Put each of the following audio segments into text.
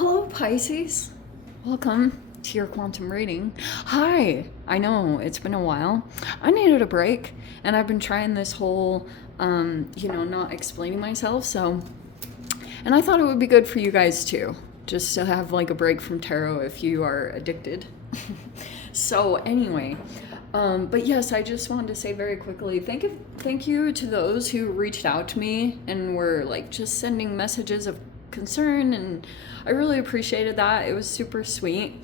Hello, Pisces. Welcome to your quantum reading. Hi. I know it's been a while. I needed a break, and I've been trying this whole, not explaining myself. And I thought it would be good for you guys too, just to have like a break from tarot if you are addicted. So anyway, but yes, I just wanted to say very quickly, thank you to those who reached out to me and were like just sending messages of concern, and I really appreciated that. It was super sweet.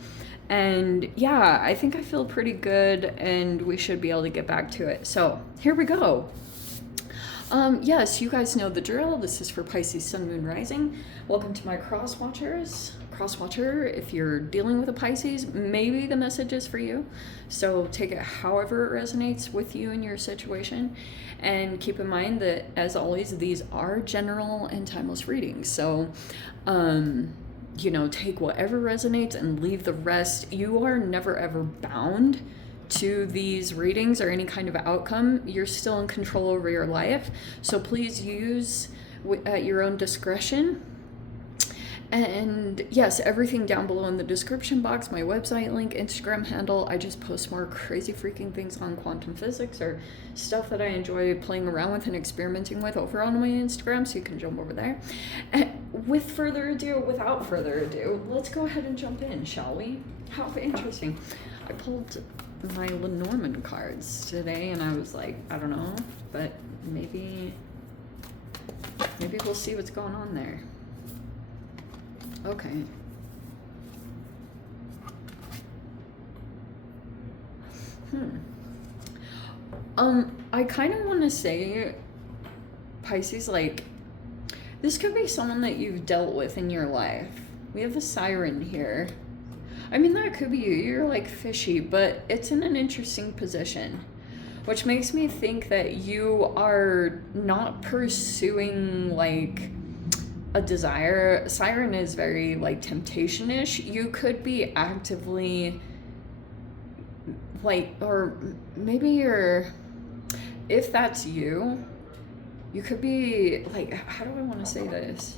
And yeah, I think I feel pretty good, and we should be able to get back to it. So here we go. Yes, you guys know the drill. This is for Pisces Sun, Moon, Rising. Welcome to my cross watchers. Cross watcher, if you're dealing with a Pisces, maybe the message is for you. So take it however it resonates with you in your situation. And keep in mind that, as always, these are general and timeless readings. So, take whatever resonates and leave the rest. You are never ever bound to these readings or any kind of outcome. You're still in control over your life. So please use at your own discretion. And yes, everything down below in the description box, my website link, Instagram handle. I just post more crazy freaking things on quantum physics or stuff that I enjoy playing around with and experimenting with over on my Instagram, so you can jump over there. And without further ado, let's go ahead and jump in, shall we? How interesting. I pulled my Lenormand cards today and I was like, I don't know, but maybe we'll see what's going on there. Okay. I kind of want to say, Pisces, like, this could be someone that you've dealt with in your life. We have a siren here. I mean, that could be you. You're like fishy, but it's in an interesting position, which makes me think that you are not pursuing like a desire. Siren is very like temptation-ish. You could be actively like, or maybe you're, if that's you could be like, how do I want to say this?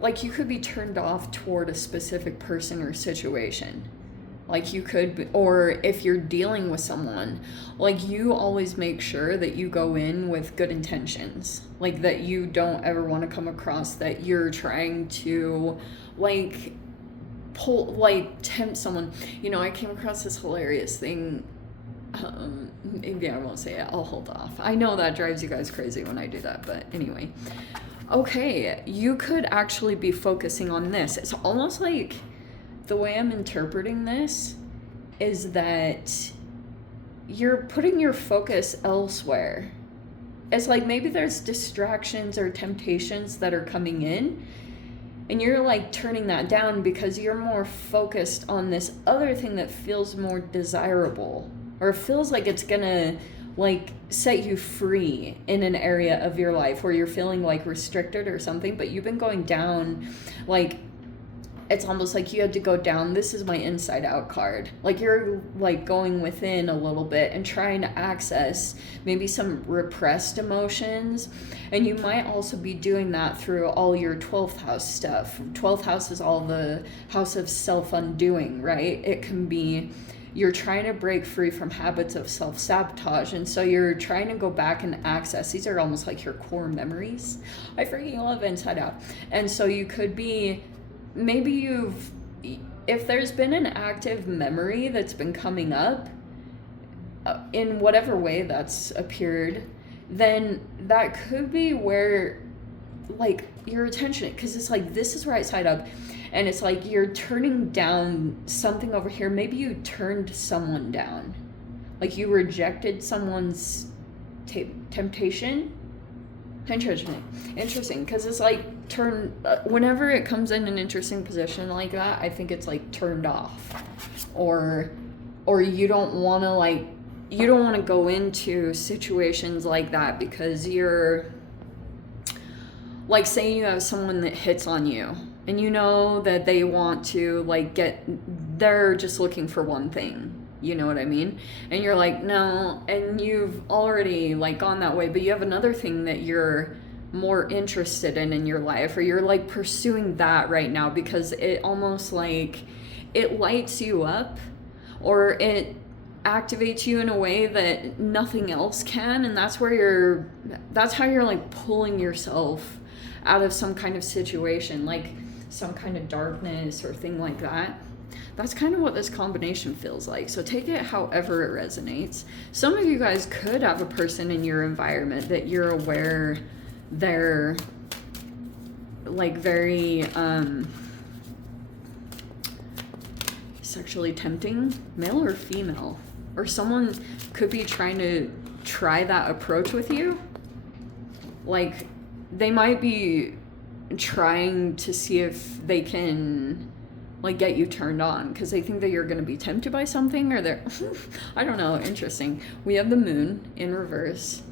Like, you could be turned off toward a specific person or situation. Like, you could be, or if you're dealing with someone, like, you always make sure that you go in with good intentions. Like, that you don't ever want to come across that you're trying to, like, tempt someone. I came across this hilarious thing. Maybe I won't say it. I'll hold off. I know that drives you guys crazy when I do that, but anyway. Okay, you could actually be focusing on this. It's almost like, the way I'm interpreting this is that you're putting your focus elsewhere. It's like maybe there's distractions or temptations that are coming in, and you're like turning that down because you're more focused on this other thing that feels more desirable, or feels like it's gonna like set you free in an area of your life where you're feeling like restricted or something, but you've been going down, like, it's almost like you had to go down. This is my inside out card. Like, you're like going within a little bit and trying to access maybe some repressed emotions. And you might also be doing that through all your 12th house stuff. 12th house is all the house of self-undoing, right? It can be, you're trying to break free from habits of self-sabotage. And so you're trying to go back and access. These are almost like your core memories. I freaking love Inside Out. And so you could be, maybe if there's been an active memory that's been coming up in whatever way that's appeared, then that could be where like your attention, because it's like, this is right side up, and it's like you're turning down something over here. Maybe you turned someone down, like you rejected someone's temptation. Interesting, because it's like whenever it comes in an interesting position like that, I think it's like turned off, or you don't want to go into situations like that because you're like, say you have someone that hits on you and you know that they want to like they're just looking for one thing. You know what I mean? And you're like, no, and you've already like gone that way, but you have another thing that you're more interested in your life, or you're like pursuing that right now because it almost like it lights you up, or it activates you in a way that nothing else can, and that's how you're like pulling yourself out of some kind of situation, like some kind of darkness or thing like that. That's kind of what this combination feels like. So take it however it resonates. Some of you guys could have a person in your environment that you're aware they're like very sexually tempting, male or female, or someone could be trying to try that approach with you. Like they might be trying to see if they can like get you turned on because they think that you're going to be tempted by something, or they're I don't know. Interesting. We have the moon in reverse.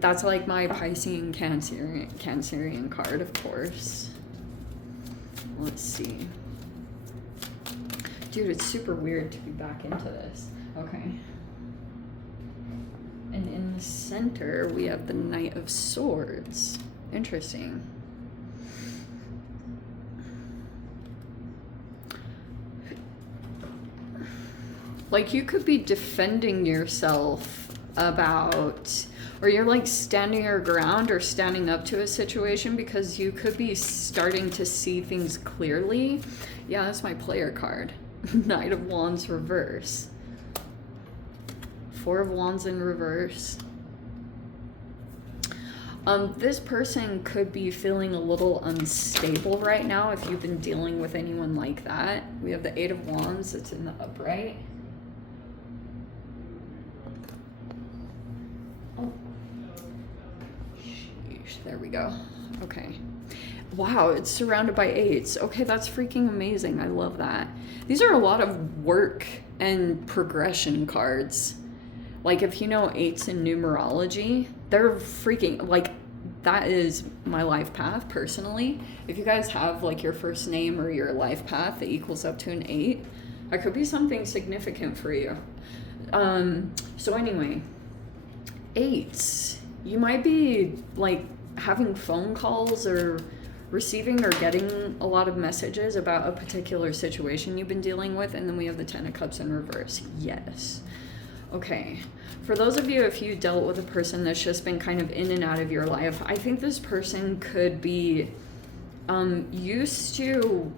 That's like my Piscean Cancerian card, of course. Let's see. Dude, it's super weird to be back into this. Okay. And in the center, we have the Knight of Swords. Interesting. Like you could be defending yourself about, or you're like standing your ground or standing up to a situation because you could be starting to see things clearly. Yeah, that's my player card. Knight of Wands reverse. Four of Wands in reverse. This person could be feeling a little unstable right now if you've been dealing with anyone like that. We have the Eight of Wands that's in the upright. Oh. Sheesh, there we go. Okay. Wow, it's surrounded by eights. Okay, that's freaking amazing. I love that. These are a lot of work and progression cards. Like if you know eights in numerology, they're freaking, like that is my life path personally. If you guys have like your first name or your life path that equals up to an 8, that could be something significant for you. So anyway, 8s, you might be like having phone calls or receiving or getting a lot of messages about a particular situation you've been dealing with. And then we have the 10 of Cups in reverse. Yes. Okay. For those of you, if you dealt with a person that's just been kind of in and out of your life, I think this person could be used to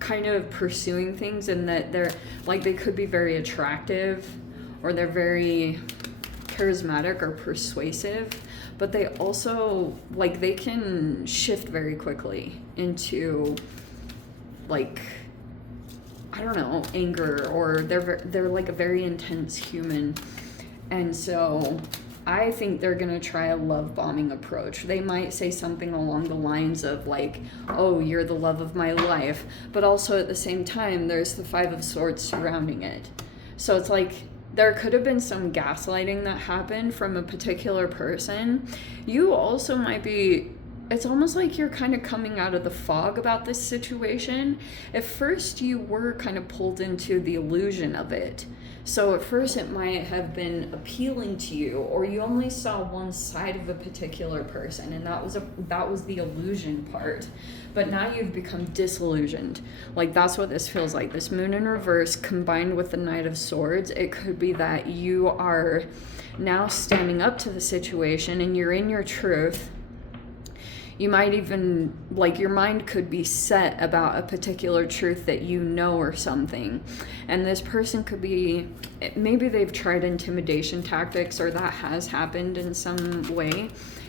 kind of pursuing things, and that they're like, they could be very attractive or they're very charismatic or persuasive, but they also like they can shift very quickly into like, I don't know, anger, or they're like a very intense human. And so I think they're going to try a love bombing approach. They might say something along the lines of like, oh, you're the love of my life. But also at the same time, there's the Five of Swords surrounding it. So it's like there could have been some gaslighting that happened from a particular person. You also might be, it's almost like you're kind of coming out of the fog about this situation. At first, you were kind of pulled into the illusion of it. So at first it might have been appealing to you, or you only saw one side of a particular person, and that was the illusion part. But now you've become disillusioned. Like that's what this feels like. This Moon in reverse combined with the Knight of Swords, it could be that you are now standing up to the situation and you're in your truth. You might even, like, your mind could be set about a particular truth that you know or something. And this person could be, maybe they've tried intimidation tactics, or that has happened in some way.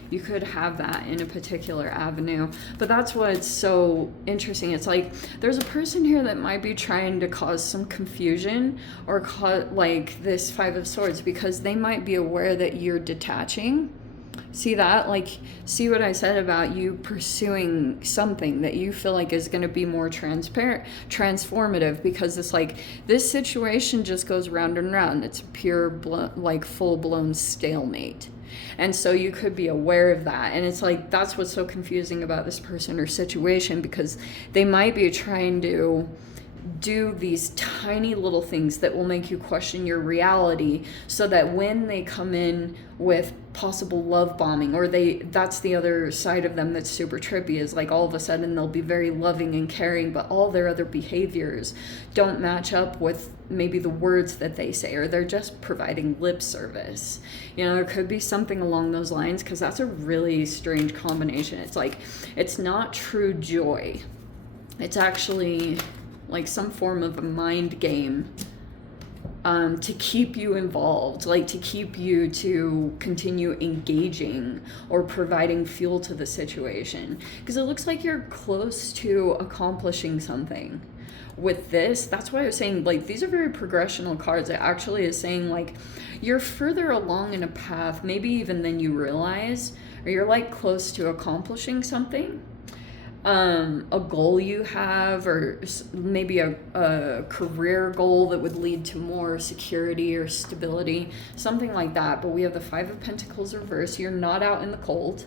You could have that in a particular avenue. But that's what's so interesting. It's like, there's a person here that might be trying to cause some confusion, or like this Five of Swords, because they might be aware that you're detaching. See that? Like, see what I said about you pursuing something that you feel like is going to be more transformative, because it's like, this situation just goes round and round. It's pure, like, full-blown stalemate. And so you could be aware of that. And it's like, that's what's so confusing about this person or situation, because they might be trying to do these tiny little things that will make you question your reality, so that when they come in with possible love bombing, or that's the other side of them that's super trippy, is like all of a sudden they'll be very loving and caring, but all their other behaviors don't match up with maybe the words that they say, or they're just providing lip service. You know, there could be something along those lines, because that's a really strange combination. It's like, it's not true joy. It's actually like some form of a mind game, to keep you involved, like to keep you to continue engaging or providing fuel to the situation. Because it looks like you're close to accomplishing something with this. That's why I was saying, like, these are very progressional cards. It actually is saying, like, you're further along in a path, maybe even than you realize, or you're like close to accomplishing something. A goal you have, or maybe a career goal that would lead to more security or stability, something like that. But we have the Five of Pentacles reverse. You're not out in the cold.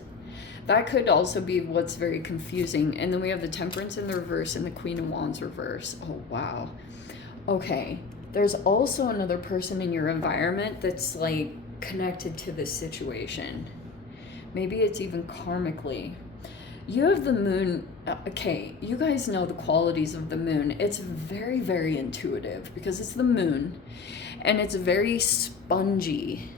That could also be what's very confusing. And then we have the Temperance in the reverse and the Queen of Wands reverse. Oh, wow. Okay. There's also another person in your environment that's like connected to this situation. Maybe it's even karmically. You have the moon. Okay, you guys know the qualities of the moon. It's very, very intuitive, because it's the moon, and it's very spongy.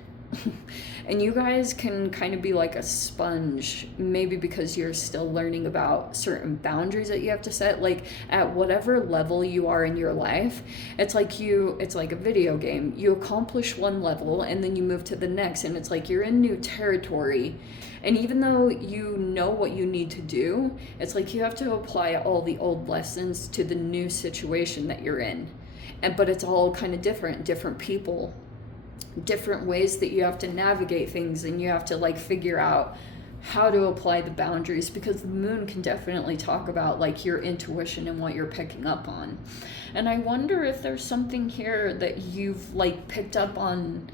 And you guys can kind of be like a sponge, maybe because you're still learning about certain boundaries that you have to set. Like, at whatever level you are in your life, it's like a video game. You accomplish one level and then you move to the next, and it's like you're in new territory. And even though you know what you need to do, it's like you have to apply all the old lessons to the new situation that you're in. But it's all kind of different people, different ways that you have to navigate things, and you have to like figure out how to apply the boundaries, because the moon can definitely talk about like your intuition and what you're picking up on. And I wonder if there's something here that you've like picked up on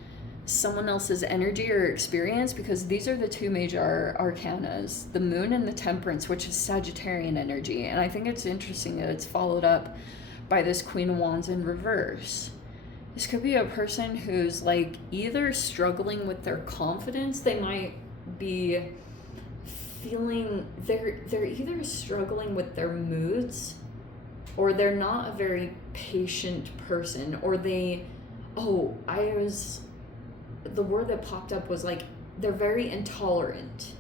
someone else's energy or experience, because these are the two major arcanas, the moon and the Temperance, which is Sagittarian energy. And I think it's interesting that it's followed up by this Queen of Wands in reverse. This could be a person who's like either struggling with their confidence. They might be feeling they're either struggling with their moods, or they're not a very patient person, or the word that popped up was like they're very intolerant,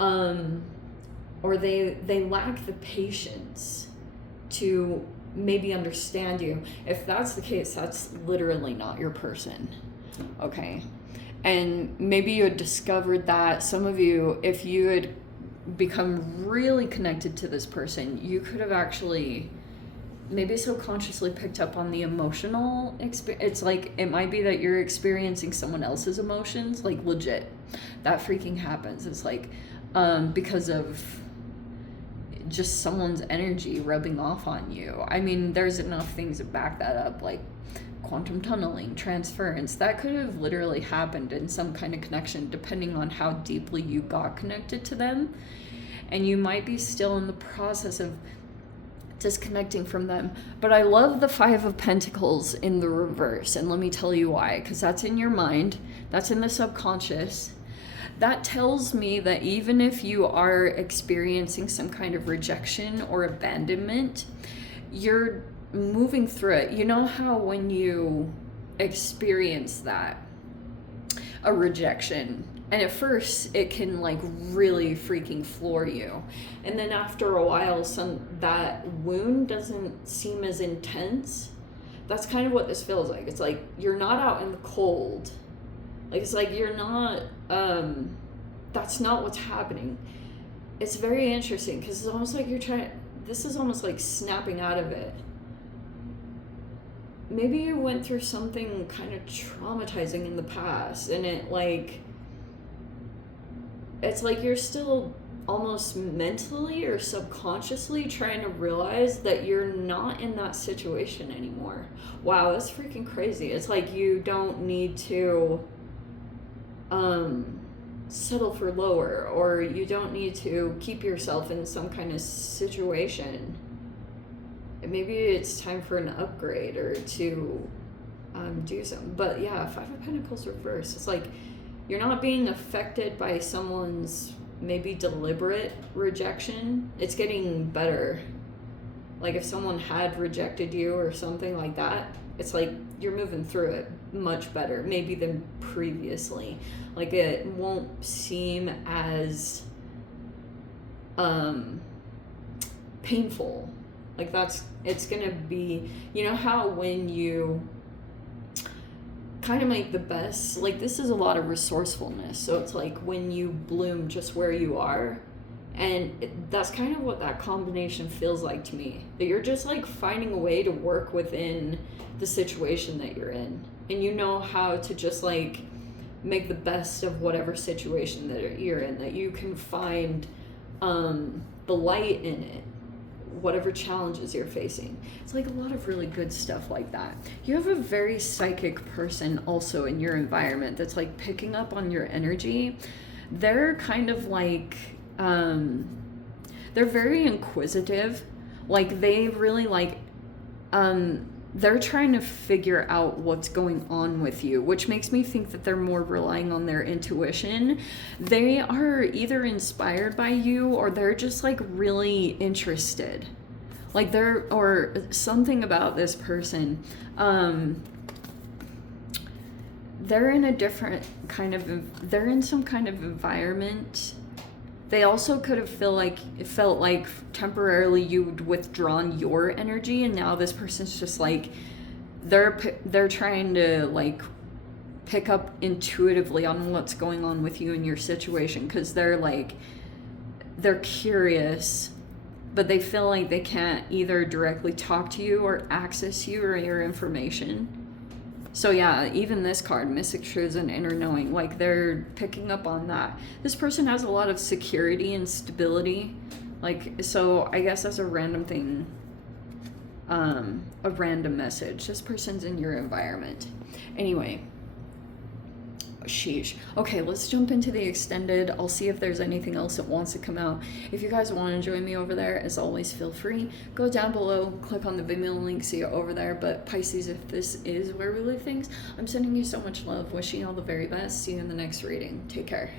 or they lack the patience to maybe understand you. If that's the case, that's literally not your person. Okay. And maybe you had discovered that. Some of you, if you had become really connected to this person, you could have actually maybe subconsciously picked up on the emotional experience. It's like, it might be that you're experiencing someone else's emotions, like legit. That freaking happens. It's like, because of just someone's energy rubbing off on you. I mean, there's enough things to back that up, like quantum tunneling, transference. That could have literally happened in some kind of connection, depending on how deeply you got connected to them. And you might be still in the process of disconnecting from them. But I love the Five of Pentacles in the reverse, and let me tell you why. Because that's in your mind, that's in the subconscious. That tells me that even if you are experiencing some kind of rejection or abandonment, you're moving through it. You know how when you experience that, a rejection, and at first it can like really freaking floor you, and then after a while that wound doesn't seem as intense. That's kind of what this feels like. It's like you're not out in the cold. Like, it's like you're not, that's not what's happening. It's very interesting, because it's almost like this is almost like snapping out of it. Maybe you went through something kind of traumatizing in the past, and it's like you're still almost mentally or subconsciously trying to realize that you're not in that situation anymore. Wow, that's freaking crazy. It's like you don't need to settle for lower, or you don't need to keep yourself in some kind of situation. maybe it's time for an upgrade or to do something. But yeah, Five of Pentacles reversed. It's like you're not being affected by someone's maybe deliberate rejection. It's getting better. Like if someone had rejected you or something like that, it's like you're moving through it much better maybe than previously. Like it won't seem as painful. Like it's gonna be, you know how when you kind of make the best, like this is a lot of resourcefulness, so it's like when you bloom just where you are, and that's kind of what that combination feels like to me, that you're just like finding a way to work within the situation that you're in, and you know how to just like make the best of whatever situation that you're in, that you can find the light in it, whatever challenges you're facing. It's like a lot of really good stuff like that. You have a very psychic person also in your environment that's like picking up on your energy. They're kind of like, they're very inquisitive. Like they really like, they're trying to figure out what's going on with you, which makes me think that they're more relying on their intuition. They are either inspired by you or they're just like really interested. Like or something about this person. They're in a different kind of, they're in some kind of environment. They also could have felt like temporarily you'd withdrawn your energy, and now this person's just like they're trying to like pick up intuitively on what's going on with you and your situation, because they're curious, but they feel like they can't either directly talk to you or access you or your information. So yeah, even this card, Mystic Truths and Inner Knowing, like they're picking up on that. This person has a lot of security and stability. Like, so I guess that's a random thing, a random message. This person's in your environment. Anyway, sheesh. Okay, let's jump into the extended. I'll see if there's anything else that wants to come out. If you guys want to join me over there, as always, feel free. Go down below, click on the Venmo link, see you over there. But Pisces, if this is where we live things, I'm sending you so much love, wishing you all the very best. See you in the next reading. Take care.